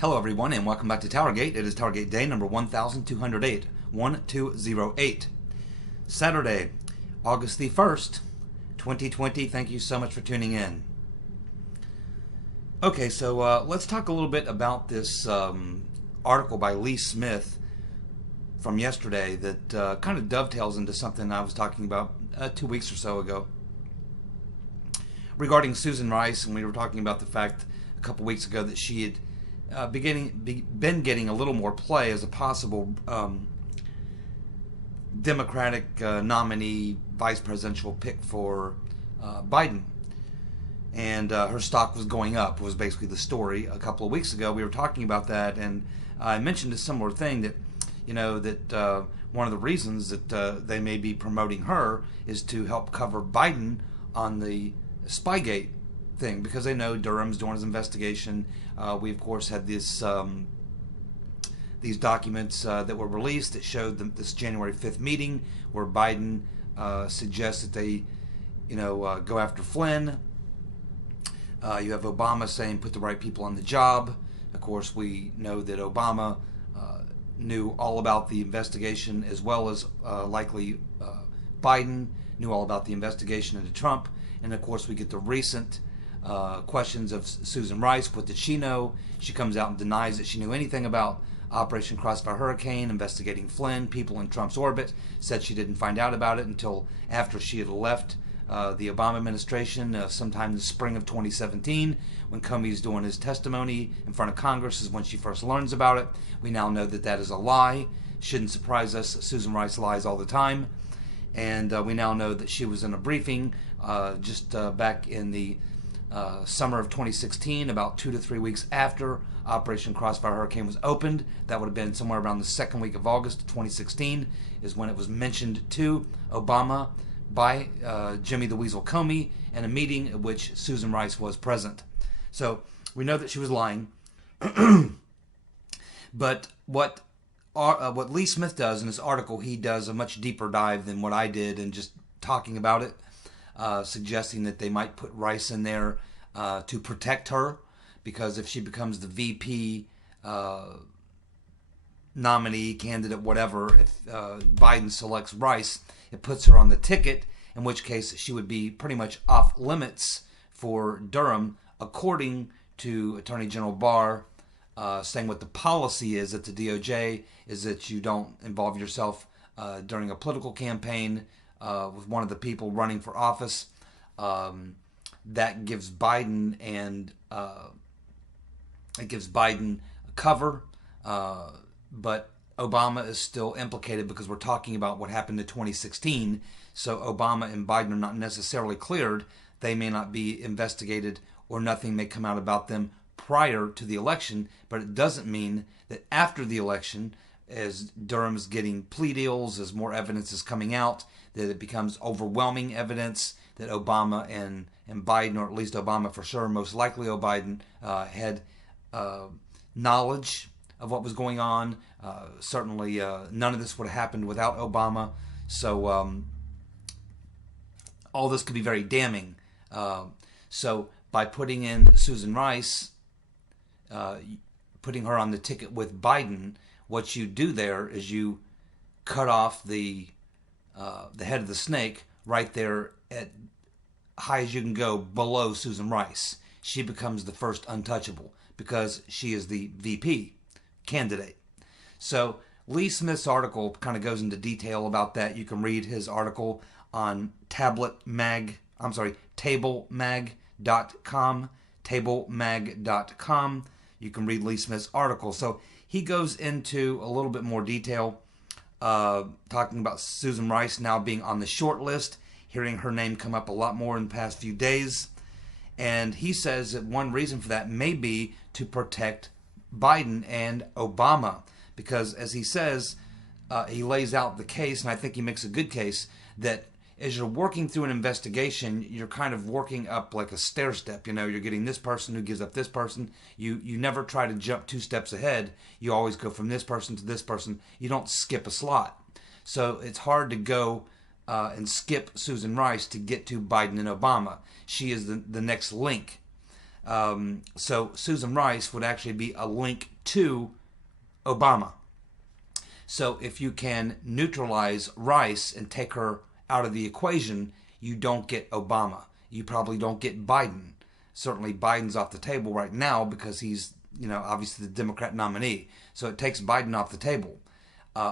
Hello everyone and welcome back to TowerGate. It is TowerGate day number 1208, 1208. Saturday, August the 1st, 2020. Thank you so much for tuning in. Okay, so let's talk a little bit about this article by Lee Smith from yesterday that kind of dovetails into something I was talking about 2 weeks or so ago regarding Susan Rice, and we were talking about the fact a couple weeks ago that she had been getting a little more play as a possible Democratic nominee vice presidential pick for Biden. And her stock was going up, was basically the story. A couple of weeks ago we were talking about that, and I mentioned a similar thing that, you know, that one of the reasons that they may be promoting her is to help cover Biden on the Spygate thing, because they know Durham's doing his investigation. We of course had this these documents that were released that showed this January 5th meeting where Biden suggests that they, go after Flynn. You have Obama saying put the right people on the job. Of course, we know that Obama knew all about the investigation, as well as likely Biden knew all about the investigation into Trump. And of course, we get the recent questions of Susan Rice. What did she know? She comes out and denies that she knew anything about Operation Crossfire Hurricane, investigating Flynn, people in Trump's orbit. Said she didn't find out about it until after she had left the Obama administration sometime in the spring of 2017, when Comey's doing his testimony in front of Congress is when she first learns about it. We now know that that is a lie. Shouldn't surprise us. Susan Rice lies all the time. And we now know that she was in a briefing just back in the summer of 2016, about 2 to 3 weeks after Operation Crossfire Hurricane was opened. That would have been somewhere around the second week of August 2016 is when it was mentioned to Obama by Jimmy the Weasel Comey in a meeting at which Susan Rice was present. So we know that she was lying. But what Lee Smith does in this article, he does a much deeper dive than what I did in just talking about it, suggesting that they might put Rice in there to protect her, because if she becomes the VP nominee, candidate, whatever, if Biden selects Rice, it puts her on the ticket, in which case she would be pretty much off limits for Durham, according to Attorney General Barr, saying what the policy is at the DOJ is that you don't involve yourself during a political campaign with one of the people running for office. That gives Biden cover, but Obama is still implicated because we're talking about what happened in 2016. So Obama and Biden are not necessarily cleared. They may not be investigated, or nothing may come out about them prior to the election, but it doesn't mean that after the election, as Durham's getting plea deals, as more evidence is coming out, that it becomes overwhelming evidence that Obama and Biden, or at least Obama for sure, most likely Biden, had knowledge of what was going on. Certainly none of this would have happened without Obama. So all this could be very damning. So by putting in Susan Rice, putting her on the ticket with Biden, what you do there is you cut off the head of the snake right there at high as you can go below Susan Rice. She becomes the first untouchable because she is the VP candidate. So Lee Smith's article kind of goes into detail about that. You can read his article on tablemag.com, tablemag.com. You can read Lee Smith's article. So he goes into a little bit more detail, talking about Susan Rice now being on the short list, hearing her name come up a lot more in the past few days. And he says that one reason for that may be to protect Biden and Obama, because as he says, he lays out the case, and I think he makes a good case, that as you're working through an investigation, you're kind of working up like a stair step. You're getting this person who gives up this person. You never try to jump 2 steps ahead. You always go from this person to this person. You don't skip a slot. So it's hard to go and skip Susan Rice to get to Biden and Obama. She is the next link. So Susan Rice would actually be a link to Obama. So if you can neutralize Rice and take her out of the equation, you don't get Obama. You probably don't get Biden. Certainly Biden's off the table right now because he's, obviously the Democrat nominee. So it takes Biden off the table,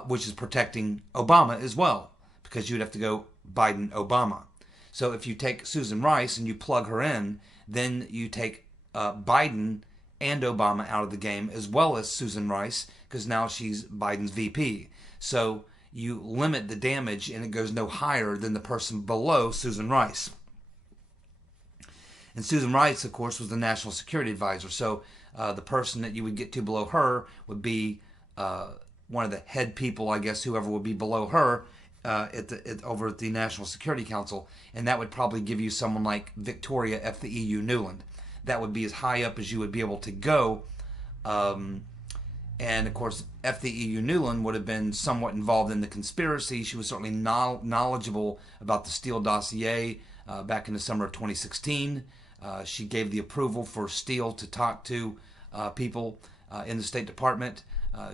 which is protecting Obama as well, because you'd have to go Biden-Obama. So if you take Susan Rice and you plug her in, then you take Biden and Obama out of the game, as well as Susan Rice, because now she's Biden's VP. So you limit the damage, and it goes no higher than the person below Susan Rice. And Susan Rice, of course, was the National Security Advisor. So the person that you would get to below her would be one of the head people, I guess, whoever would be below her over at the National Security Council. And that would probably give you someone like Victoria F. the EU Nuland. That would be as high up as you would be able to go. And, of course, F. the EU Nuland would have been somewhat involved in the conspiracy. She was certainly knowledgeable about the Steele dossier back in the summer of 2016. She gave the approval for Steele to talk to people in the State Department.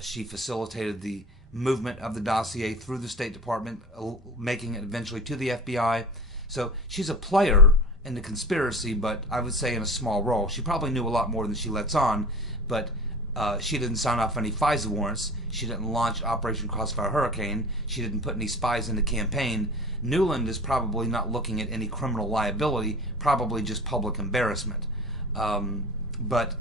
She facilitated the movement of the dossier through the State Department, making it eventually to the FBI. So she's a player in the conspiracy, but I would say in a small role. She probably knew a lot more than she lets on, but she didn't sign off any FISA warrants. She didn't launch Operation Crossfire Hurricane. She didn't put any spies in the campaign. Nuland is probably not looking at any criminal liability, probably just public embarrassment. But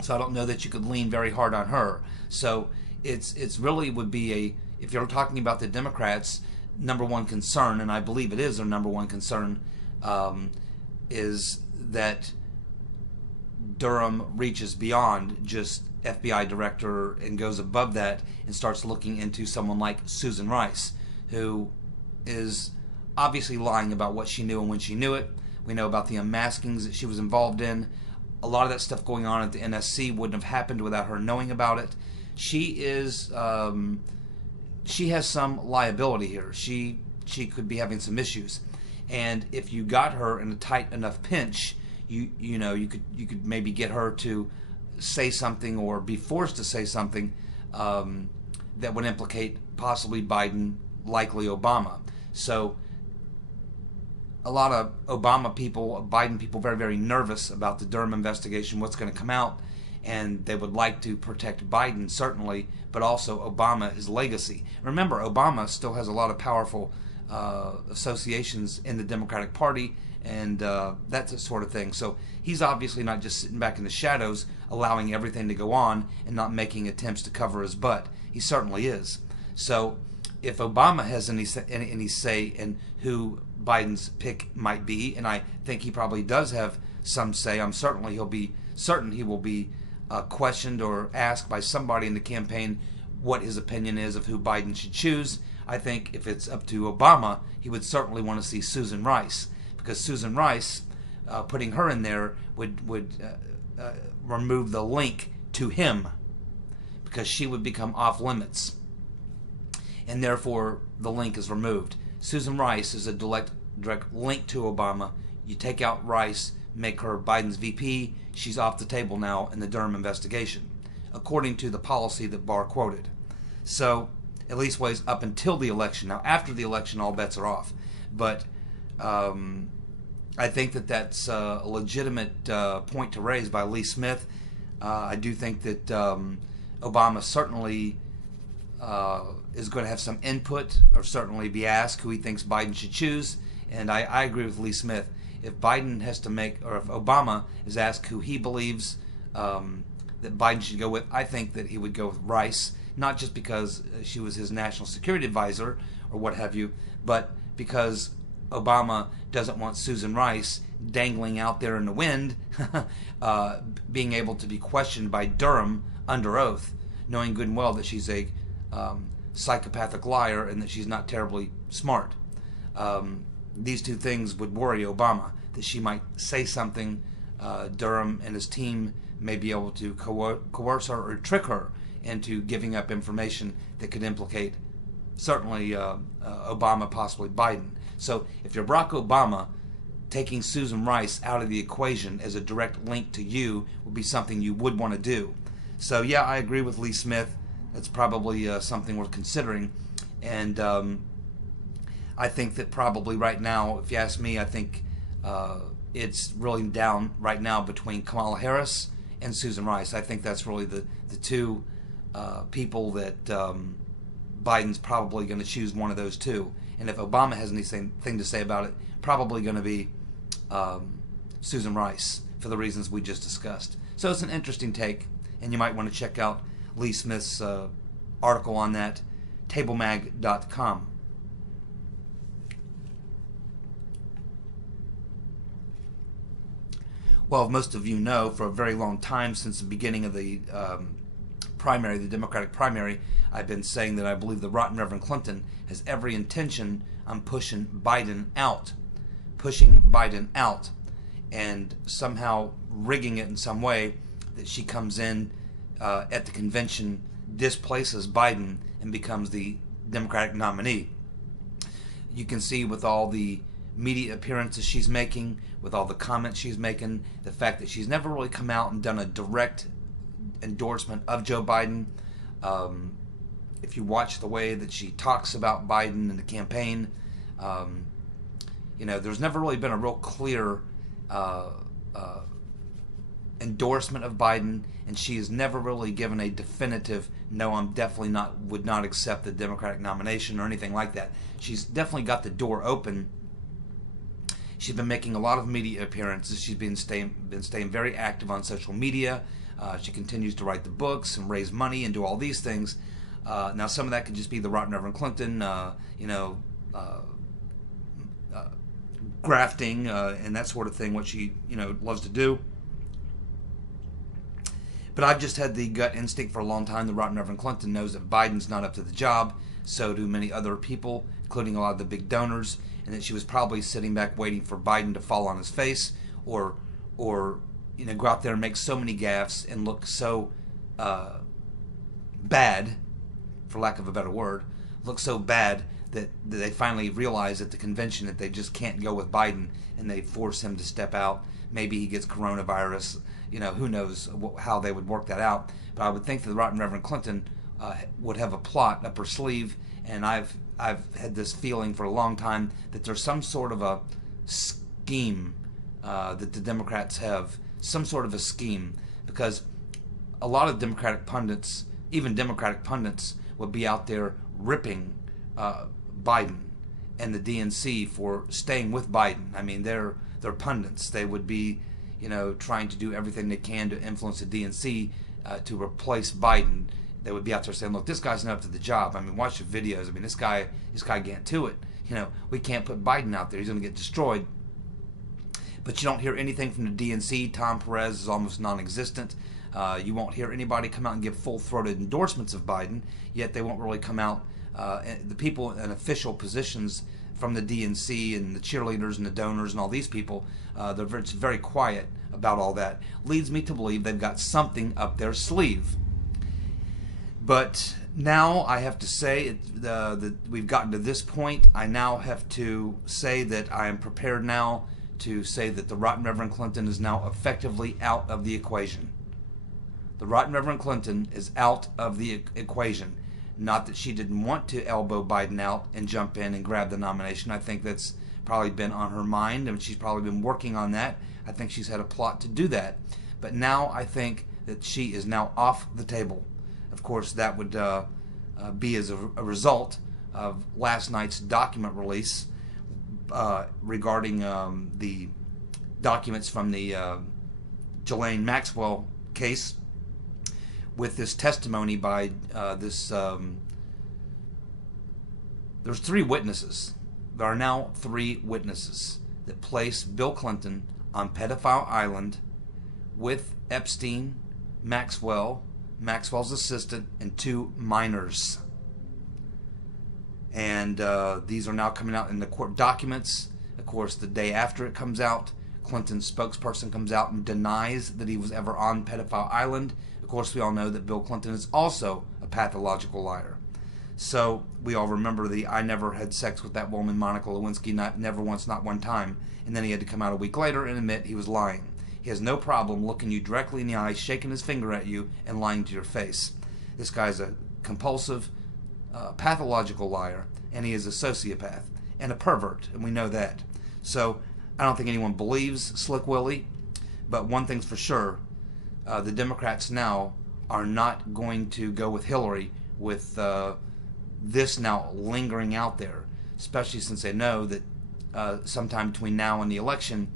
so I don't know that you could lean very hard on her. So it's really would be if you're talking about the Democrats' number one concern, and I believe it is their number one concern, is that Durham reaches beyond just FBI director and goes above that and starts looking into someone like Susan Rice, who is obviously lying about what she knew and when she knew it. We know about the unmaskings that she was involved in. A lot of that stuff going on at the NSC wouldn't have happened without her knowing about it. She has some liability here. She could be having some issues, and if you got her in a tight enough pinch, you could maybe get her to say something or be forced to say something that would implicate possibly Biden, likely Obama. So a lot of Obama people, Biden people, very, very nervous about the Durham investigation, what's going to come out, and they would like to protect Biden, certainly, but also Obama, his legacy. Remember, Obama still has a lot of powerful associations in the Democratic Party, and that sort of thing. So he's obviously not just sitting back in the shadows allowing everything to go on and not making attempts to cover his butt. He certainly is. So if Obama has any say in who Biden's pick might be, and I think he probably does have some say, I'm certain he will be questioned or asked by somebody in the campaign what his opinion is of who Biden should choose. I think if it's up to Obama, he would certainly want to see Susan Rice, because Susan Rice, putting her in there would remove the link to him, because she would become off limits, and therefore the link is removed. Susan Rice is a direct link to Obama. You take out Rice, make her Biden's VP, she's off the table now in the Durham investigation, according to the policy that Barr quoted. So, at least ways up until the election. Now, after the election, all bets are off. But I think that that's a legitimate point to raise by Lee Smith. I do think that Obama certainly is going to have some input, or certainly be asked who he thinks Biden should choose. And I agree with Lee Smith. If Biden has to or if Obama is asked who he believes that Biden should go with, I think that he would go with Rice, not just because she was his national security advisor or what have you, but because Obama doesn't want Susan Rice dangling out there in the wind, being able to be questioned by Durham under oath, knowing good and well that she's a psychopathic liar and that she's not terribly smart. These two things would worry Obama, that she might say something, Durham and his team may be able to coerce her or trick her into giving up information that could implicate certainly Obama, possibly Biden. So if you're Barack Obama, taking Susan Rice out of the equation as a direct link to you would be something you would want to do. So yeah, I agree with Lee Smith. That's probably something worth considering. And I think that probably right now, if you ask me, I think it's really down right now between Kamala Harris and Susan Rice. I think that's really the two people that Biden's probably going to choose one of those two. And if Obama has anything to say about it, probably going to be Susan Rice for the reasons we just discussed. So it's an interesting take, and you might want to check out Lee Smith's article on that, tablemag.com. Well, most of you know, for a very long time, since the beginning of the primary, the Democratic primary, I've been saying that I believe the rotten Reverend Clinton has every intention on pushing Biden out, and somehow rigging it in some way that she comes in at the convention, displaces Biden, and becomes the Democratic nominee. You can see with all the media appearances she's making, with all the comments she's making, the fact that she's never really come out and done a direct endorsement of Joe Biden. If you watch the way that she talks about Biden in the campaign, there's never really been a real clear endorsement of Biden, and she has never really given a definitive, no, I'm definitely would not accept the Democratic nomination or anything like that. She's definitely got the door open. She's been making a lot of media appearances. She's been staying very active on social media. She continues to write the books and raise money and do all these things. Now, some of that could just be the rotten Reverend Clinton, grafting and that sort of thing, what she loves to do. But I've just had the gut instinct for a long time. The rotten Reverend Clinton knows that Biden's not up to the job. So do many other people, including a lot of the big donors, and that she was probably sitting back waiting for Biden to fall on his face, or go out there and make so many gaffes and look so bad, for lack of a better word, look so bad that they finally realize at the convention that they just can't go with Biden, and they force him to step out. Maybe he gets coronavirus. Who knows how they would work that out. But I would think that the rotten Reverend Clinton would have a plot up her sleeve, and I've had this feeling for a long time that there's some sort of a scheme that the Democrats have, some sort of a scheme, because a lot of Democratic pundits, even Democratic pundits, would be out there ripping Biden and the DNC for staying with Biden. I mean, they're pundits. They would be trying to do everything they can to influence the DNC to replace Biden. They would be out there saying, look, this guy's not up to the job. I mean, watch the videos. I mean, this guy can't do it. We can't put Biden out there. He's going to get destroyed. But you don't hear anything from the DNC. Tom Perez is almost non-existent. You won't hear anybody come out and give full-throated endorsements of Biden, yet they won't really come out. The people in official positions from the DNC and the cheerleaders and the donors and all these people, they're very quiet about all that. Leads me to believe they've got something up their sleeve. But now I have to say that we've gotten to this point. I now have to say that I am prepared now to say that the rotten Reverend Clinton is now effectively out of the equation. The rotten Reverend Clinton is out of the equation. Not that she didn't want to elbow Biden out and jump in and grab the nomination. I think that's probably been on her mind, and she's probably been working on that. I think she's had a plot to do that. But now I think that she is now off the table. Of course, that would be as a result of last night's document release regarding the documents from the Ghislaine Maxwell case, with this testimony by there's 3 witnesses. There are now 3 witnesses that place Bill Clinton on Pedophile Island with Epstein, Maxwell's assistant, and 2 minors. And these are now coming out in the court documents. Of course, the day after it comes out, Clinton's spokesperson comes out and denies that he was ever on Pedophile Island. Of course, we all know that Bill Clinton is also a pathological liar. So we all remember the "I never had sex with that woman, Monica Lewinsky, never once, not one time," and then he had to come out a week later and admit he was lying. He has no problem looking you directly in the eye, shaking his finger at you, and lying to your face. This guy's a compulsive, pathological liar, and he is a sociopath and a pervert, and we know that. So I don't think anyone believes Slick Willie, but one thing's for sure, the Democrats now are not going to go with Hillary with this now lingering out there, especially since they know that sometime between now and the election,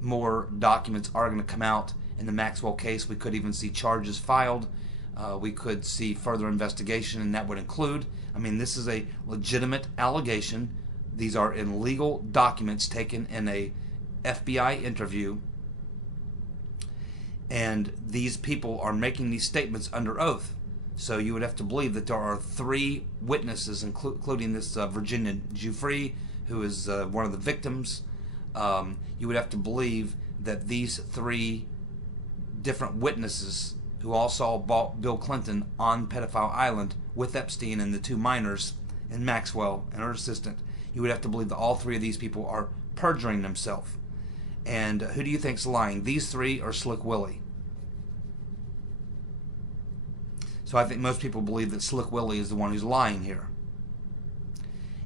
more documents are going to come out in the Maxwell case. We could even see charges filed. We could see further investigation, and that would include, I mean, this is a legitimate allegation. These are in legal documents taken in a FBI interview, and these people are making these statements under oath. So you would have to believe that there are 3 witnesses, including this Virginia Giuffre, who is one of the victims. You would have to believe that these 3 different witnesses who all saw Bill Clinton on Pedophile Island with Epstein and the 2 minors and Maxwell and her assistant, you would have to believe that all 3 of these people are perjuring themselves. And who do you think's lying? These 3 or Slick Willie? So I think most people believe that Slick Willie is the one who's lying here.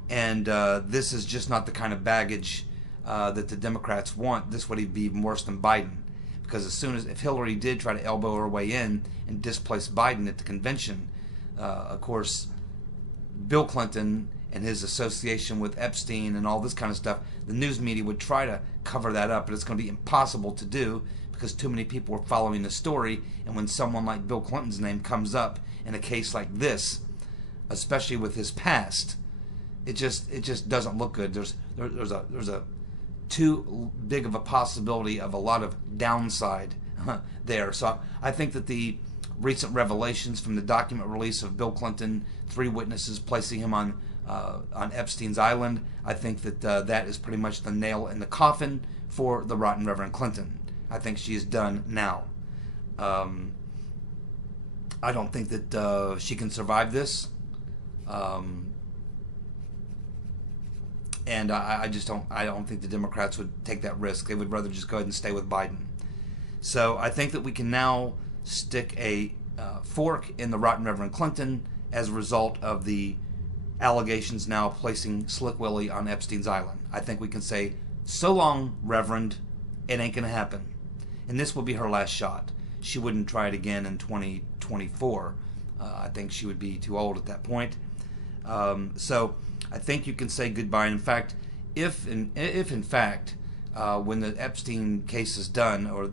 And this is just not the kind of baggage that the Democrats want. This would be even worse than Biden. Because as soon as, if Hillary did try to elbow her way in and displace Biden at the convention, of course, Bill Clinton and his association with Epstein and all this kind of stuff, the news media would try to cover that up, but it's going to be impossible to do because too many people are following the story. And when someone like Bill Clinton's name comes up in a case like this, especially with his past, it just doesn't look good. There's a too big of a possibility of a lot of downside there. So I think that the recent revelations from the document release of Bill Clinton, 3 witnesses placing him on Epstein's island, I think that that is pretty much the nail in the coffin for the rotten Reverend Clinton. I think she is done now. I don't think that she can survive this. And I don't think the Democrats would take that risk. They would rather just go ahead and stay with Biden. So I think that we can now stick a fork in the rotten Reverend Clinton as a result of the allegations now placing Slick Willie on Epstein's island. I think we can say, so long, Reverend, it ain't going to happen. And this will be her last shot. She wouldn't try it again in 2024. I think she would be too old at that point. So I think you can say goodbye. And in fact, if in fact, when the Epstein case is done, or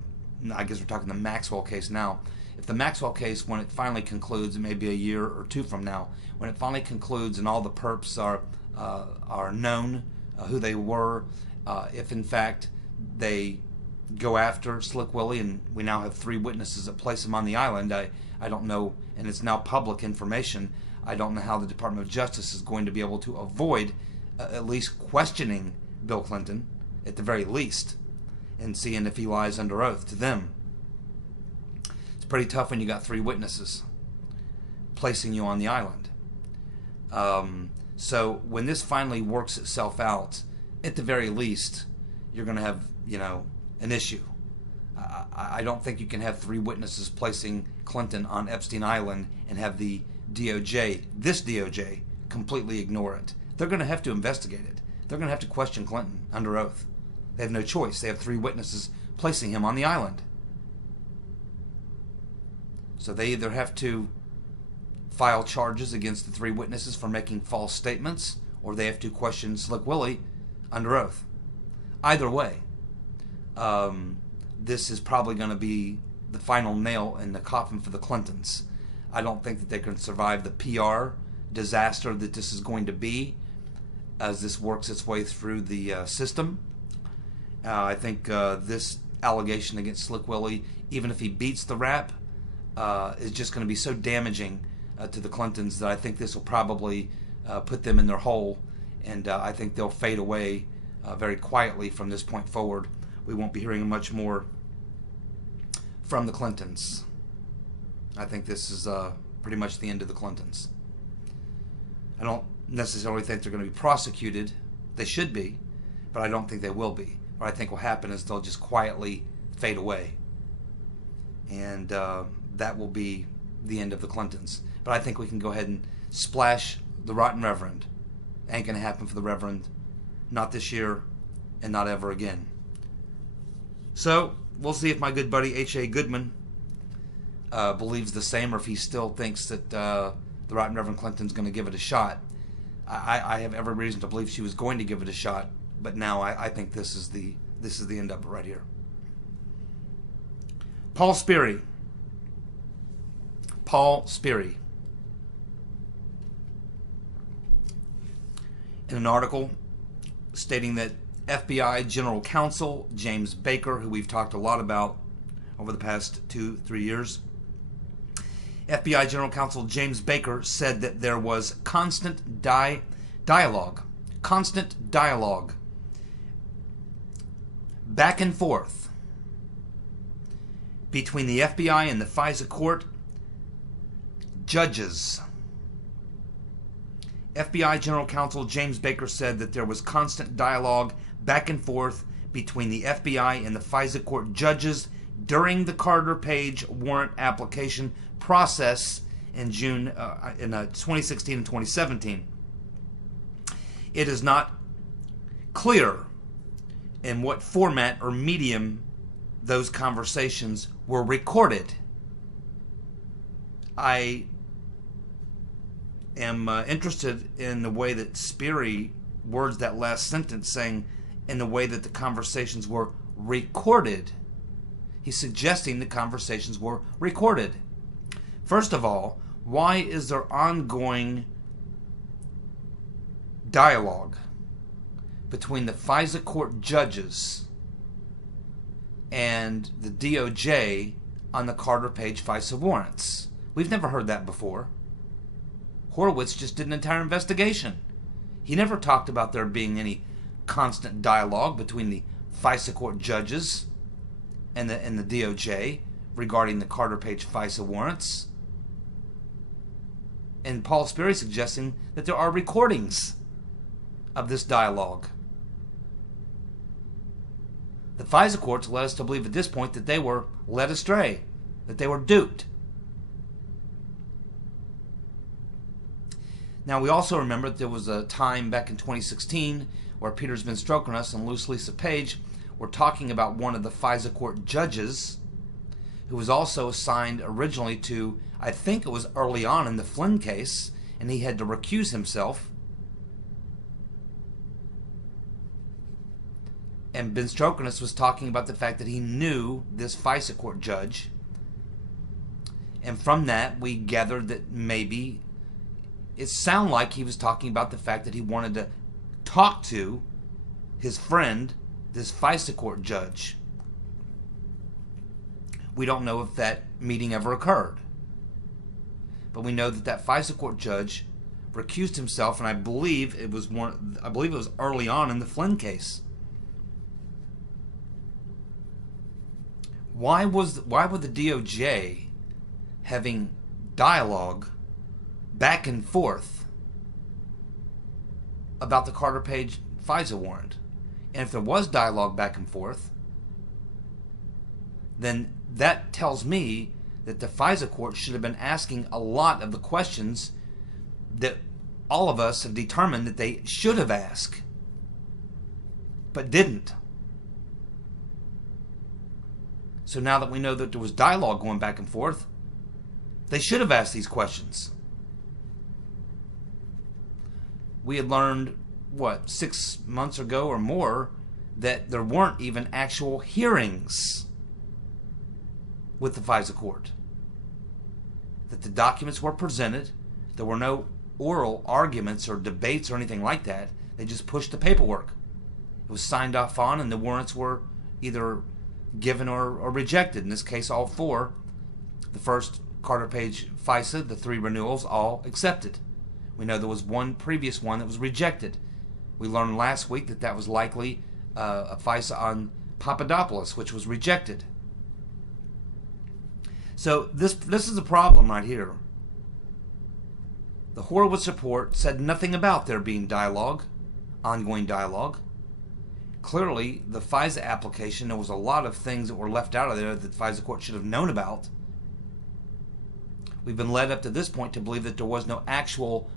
I guess we're talking the Maxwell case now, if the Maxwell case, when it finally concludes, it may be a year or 2 from now, when it finally concludes and all the perps are known, who they were, if in fact they go after Slick Willie, and we now have 3 witnesses that place him on the island, I don't know, and it's now public information, I don't know how the Department of Justice is going to be able to avoid at least questioning Bill Clinton, at the very least, and seeing if he lies under oath to them. It's pretty tough when you got 3 witnesses placing you on the island. So when this finally works itself out, at the very least, you're going to have, an issue. I don't think you can have 3 witnesses placing Clinton on Epstein Island and have the DOJ, this DOJ, completely ignore it. They're going to have to investigate it. They're going to have to question Clinton under oath. They have no choice. They have 3 witnesses placing him on the island. So they either have to file charges against the 3 witnesses for making false statements, or they have to question Slick Willie under oath. Either way, this is probably going to be the final nail in the coffin for the Clintons. I don't think that they can survive the PR disaster that this is going to be as this works its way through the system. I think this allegation against Slick Willie, even if he beats the rap, is just going to be so damaging to the Clintons that I think this will probably put them in their hole, and I think they'll fade away very quietly from this point forward. We won't be hearing much more from the Clintons. I think this is pretty much the end of the Clintons. I don't necessarily think they're going to be prosecuted. They should be, but I don't think they will be. What I think will happen is they'll just quietly fade away. And that will be the end of the Clintons. But I think we can go ahead and splash the rotten reverend. Ain't going to happen for the reverend. Not this year and not ever again. So, we'll see if my good buddy H.A. Goodman believes the same, or if he still thinks that the Right Reverend Clinton's going to give it a shot. I have every reason to believe she was going to give it a shot, but now I think this is the end of it right here. Paul Sperry. In an article stating that FBI General Counsel James Baker, who we've talked a lot about over the past 2-3 years, FBI General Counsel James Baker said that there was constant dialogue, back and forth between the FBI and the FISA court judges. FBI General Counsel James Baker said that there was constant dialogue back and forth between the FBI and the FISA court judges during the Carter Page warrant application process in 2016 and 2017. It is not clear in what format or medium those conversations were recorded. I am interested in the way that Sperry words that last sentence, saying in the way that the conversations were recorded. He's suggesting the conversations were recorded. First of all, why is there ongoing dialogue between the FISA court judges and the DOJ on the Carter Page FISA warrants? We've never heard that before. Horowitz just did an entire investigation. He never talked about there being any constant dialogue between the FISA court judges and the DOJ regarding the Carter Page FISA warrants. And Paul Sperry suggesting that there are recordings of this dialogue. The FISA courts led us to believe at this point that they were led astray, that they were duped. Now, we also remember that there was a time back in 2016 where Peter's been stroking us and Luce Lisa Page were talking about one of the FISA court judges who was also assigned originally to, I think it was early on in the Flynn case, and he had to recuse himself. And Ben Strokinus was talking about the fact that he knew this FISA court judge. And from that, we gathered that maybe it sounded like he was talking about the fact that he wanted to talk to his friend, this FISA court judge. We don't know if that meeting ever occurred. But we know that that FISA court judge recused himself, and I believe it was early on in the Flynn case. Why would the DOJ having dialogue back and forth about the Carter Page FISA warrant? And if there was dialogue back and forth, then that tells me that the FISA court should have been asking a lot of the questions that all of us have determined that they should have asked, but didn't. So now that we know that there was dialogue going back and forth, they should have asked these questions. We had learned, 6 months ago or more, that there weren't even actual hearings with the FISA court. That the documents were presented. There were no oral arguments or debates or anything like that. They just pushed the paperwork. It was signed off on, and the warrants were either given or rejected. In this case, all four. The first Carter Page FISA, the 3 renewals, all accepted. We know there was one previous one that was rejected. We learned last week that that was likely a FISA on Papadopoulos, which was rejected. So this is a problem right here. The Horowitz report said nothing about there being dialogue, ongoing dialogue. Clearly, the FISA application, there was a lot of things that were left out of there that the FISA court should have known about. We've been led up to this point to believe that there was no actual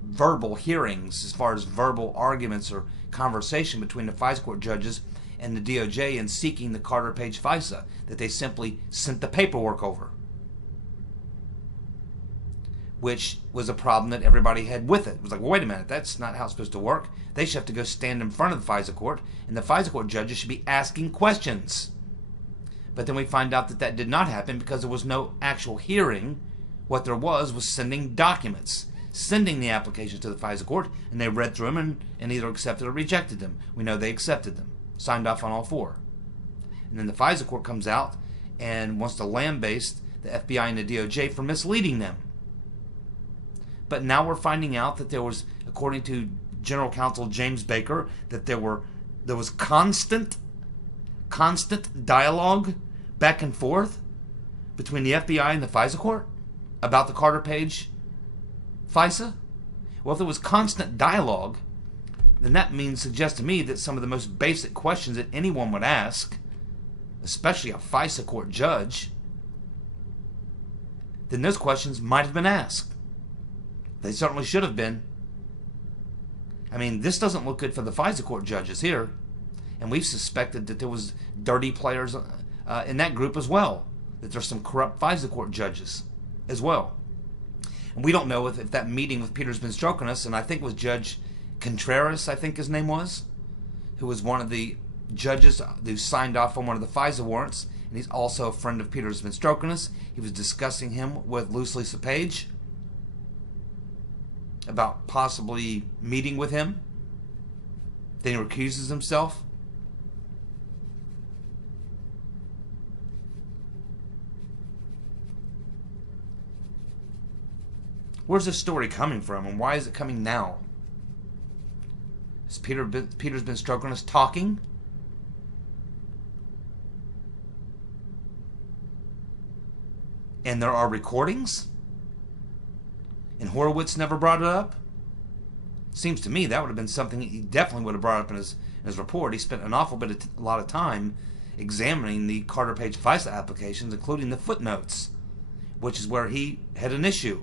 verbal hearings as far as verbal arguments or conversation between the FISA court judges and the DOJ in seeking the Carter Page FISA, that they simply sent the paperwork over, which was a problem that everybody had with it. It was like, well, wait a minute, that's not how it's supposed to work. They should have to go stand in front of the FISA court, and the FISA court judges should be asking questions. But then we find out that that did not happen because there was no actual hearing. What there was sending documents, sending the applications to the FISA court, and they read through them and either accepted or rejected them. We know they accepted them, signed off on all four. And then the FISA court comes out and wants to lambaste the FBI and the DOJ for misleading them. But now we're finding out that there was, according to General Counsel James Baker, that there was constant dialogue back and forth between the FBI and the FISA court about the Carter Page FISA. Well, if there was constant dialogue, then that suggests to me that some of the most basic questions that anyone would ask, especially a FISA court judge, then those questions might have been asked. They certainly should have been. I mean, this doesn't look good for the FISA court judges here. And we've suspected that there was dirty players in that group as well. That there's some corrupt FISA court judges as well. And we don't know if that meeting with Peter's been stroking us, and I think it was Judge Contreras, I think his name was, who was one of the judges who signed off on one of the FISA warrants, and he's also a friend of Peter's been stroking us. He was discussing him with Lisa Page about possibly meeting with him. Then he recuses himself. Where's this story coming from, and why is it coming now? Has Peter's been stroking us talking? And there are recordings? And Horowitz never brought it up? Seems to me that would have been something he definitely would have brought up in his report. He spent a lot of time examining the Carter Page FISA applications, including the footnotes, which is where he had an issue.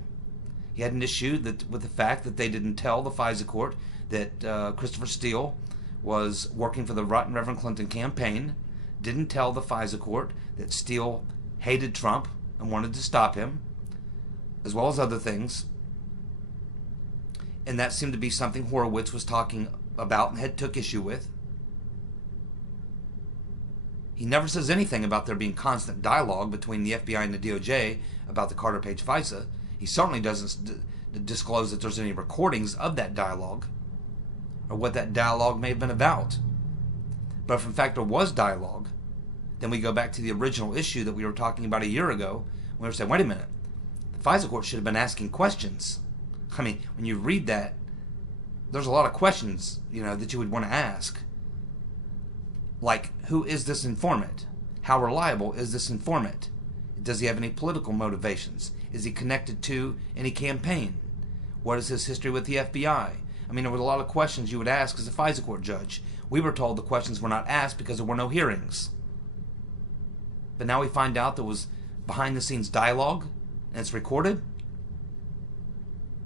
He had an issue with the fact that they didn't tell the FISA court that Christopher Steele was working for the Rotten Reverend Clinton campaign, didn't tell the FISA court that Steele hated Trump and wanted to stop him, as well as other things. And that seemed to be something Horowitz was talking about and took issue with. He never says anything about there being constant dialogue between the FBI and the DOJ about the Carter Page FISA. He certainly doesn't disclose that there's any recordings of that dialogue or what that dialogue may have been about. But if in fact there was dialogue, then we go back to the original issue that we were talking about a year ago. We were saying, wait a minute, the FISA court should have been asking questions. I mean, when you read that, there's a lot of questions, that you would want to ask. Like, who is this informant? How reliable is this informant? Does he have any political motivations? Is he connected to any campaign? What is his history with the FBI? I mean, there were a lot of questions you would ask as a FISA court judge. We were told the questions were not asked because there were no hearings. But now we find out there was behind-the-scenes dialogue, and it's recorded.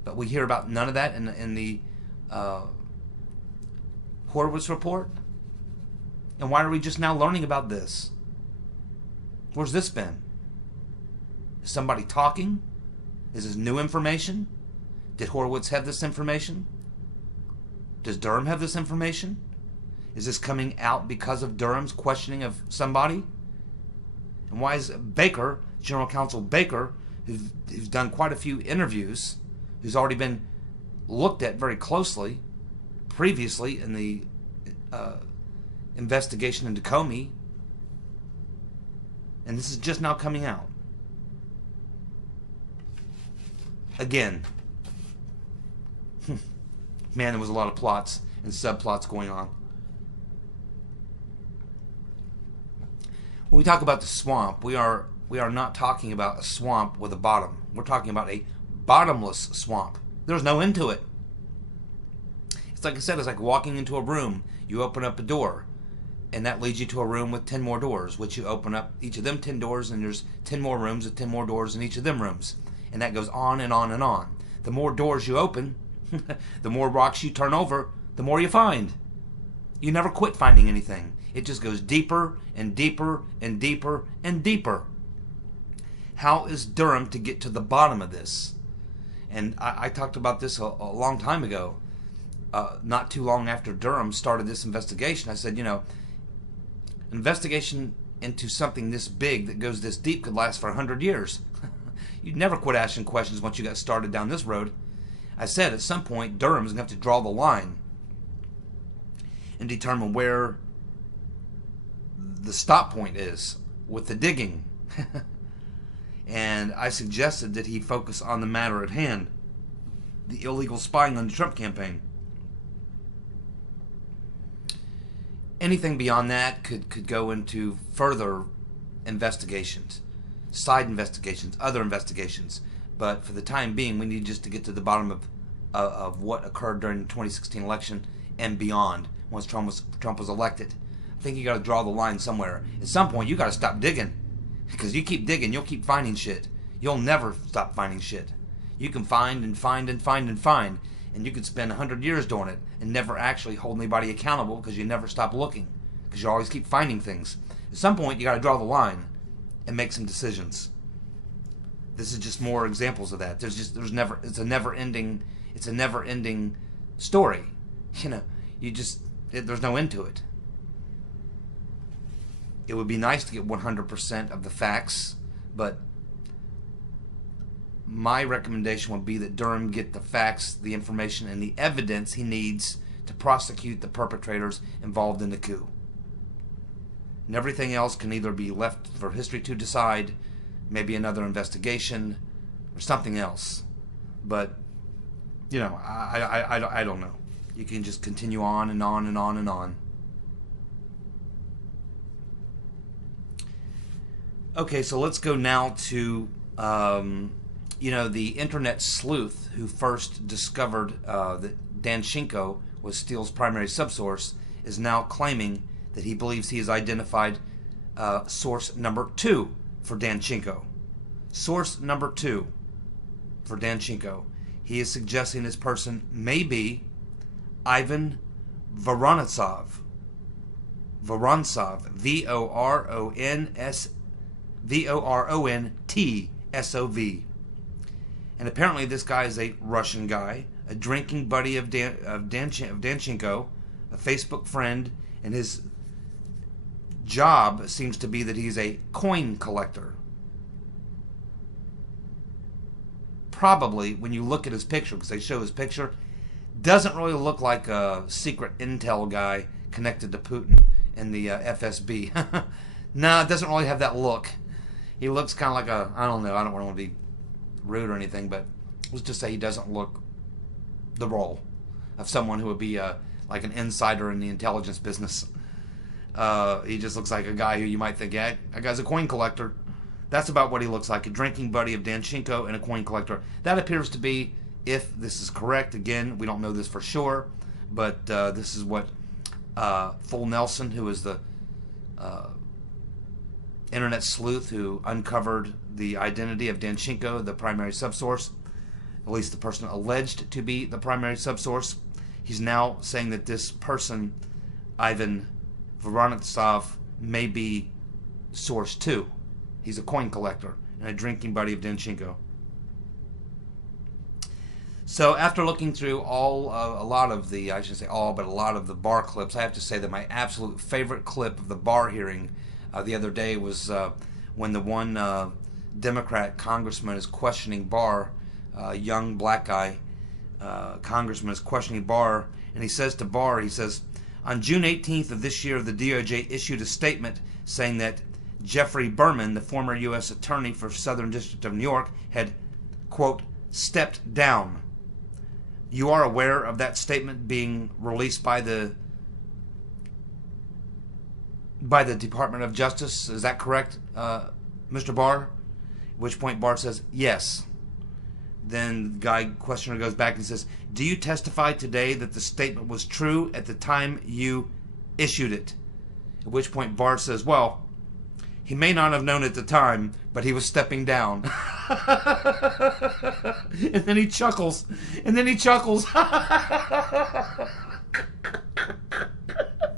But we hear about none of that in the Horowitz report. And why are we just now learning about this? Where's this been? Is somebody talking? Is this new information? Did Horowitz have this information? Does Durham have this information? Is this coming out because of Durham's questioning of somebody? And why is Baker, General Counsel Baker, who's done quite a few interviews, who's already been looked at very closely previously in the investigation into Comey, and this is just now coming out? Again, man, there was a lot of plots and subplots going on. When we talk about the swamp, we are not talking about a swamp with a bottom. We're talking about a bottomless swamp. There's no end to it. It's like I said, it's like walking into a room. You open up a door, and that leads you to a room with 10 more doors, which you open up each of them 10 doors, and there's 10 more rooms with 10 more doors in each of them rooms. And that goes on and on and on. The more doors you open, the more rocks you turn over, the more you find. You never quit finding anything. It just goes deeper and deeper and deeper and deeper. How is Durham to get to the bottom of this? And I talked about this a long time ago. Not too long after Durham started this investigation, I said, investigation into something this big that goes this deep could last for 100 years. You'd never quit asking questions once you got started down this road. I said at some point Durham's going to have to draw the line and determine where the stop point is with the digging. And I suggested that he focus on the matter at hand, the illegal spying on the Trump campaign. Anything beyond that could go into further investigations, side investigations, other investigations. But for the time being, we need just to get to the bottom of what occurred during the 2016 election and beyond, once Trump was elected. I think you got to draw the line somewhere. At some point, you got to stop digging, because you keep digging, you'll keep finding shit. You'll never stop finding shit. You can find and find and find and find, and you could spend 100 years doing it and never actually hold anybody accountable because you never stop looking, because you always keep finding things. At some point, you got to draw the line and make some decisions. This is just more examples of that. It's a never ending story. There's no end to it. It would be nice to get 100% of the facts, but my recommendation would be that Durham get the facts, the information, and the evidence he needs to prosecute the perpetrators involved in the coup. And everything else can either be left for history to decide, maybe another investigation, or something else. But, I don't know. You can just continue on and on and on and on. Okay, so let's go now to, the internet sleuth who first discovered that Danchenko was Steele's primary subsource is now claiming that he believes he has identified source number 2 for Danchenko. Source number 2 for Danchenko. He is suggesting this person may be Ivan Vorontsov. Vorontsov. Vorontsov. And apparently this guy is a Russian guy, a drinking buddy of Danchenko, a Facebook friend, and his job seems to be that he's a coin collector. Probably, when you look at his picture, because they show his picture, doesn't really look like a secret intel guy connected to Putin and the FSB. No, it doesn't really have that look. He looks kind of like I don't know, I don't want to be rude or anything, but let's just say he doesn't look the role of someone who would be like an insider in the intelligence business. He just looks like a guy who you might think, yeah, that guy's a coin collector. That's about what he looks like, a drinking buddy of Danchenko and a coin collector. That appears to be, if this is correct, again, we don't know this for sure, but this is what Full Nelson, who is the internet sleuth who uncovered the identity of Danchenko, the primary subsource, at least the person alleged to be the primary subsource. He's now saying that this person, Ivan Vorontsov, may be source 2. He's a coin collector and a drinking buddy of Danchenko. So after looking through a lot of the bar clips, I have to say that my absolute favorite clip of the bar hearing the other day was when the one Democrat congressman is questioning Barr, young black guy congressman is questioning Barr, and he says to Barr, he says, on June 18th of this year, the DOJ issued a statement saying that Jeffrey Berman, the former U.S. attorney for Southern District of New York, had, quote, stepped down. You are aware of that statement being released by the Department of Justice? Is that correct, Mr. Barr? At which point Barr says, yes. Then the questioner goes back and says, "Do you testify today that the statement was true at the time you issued it?" At which point Bart says, "Well, he may not have known at the time, but he was stepping down." And then he chuckles.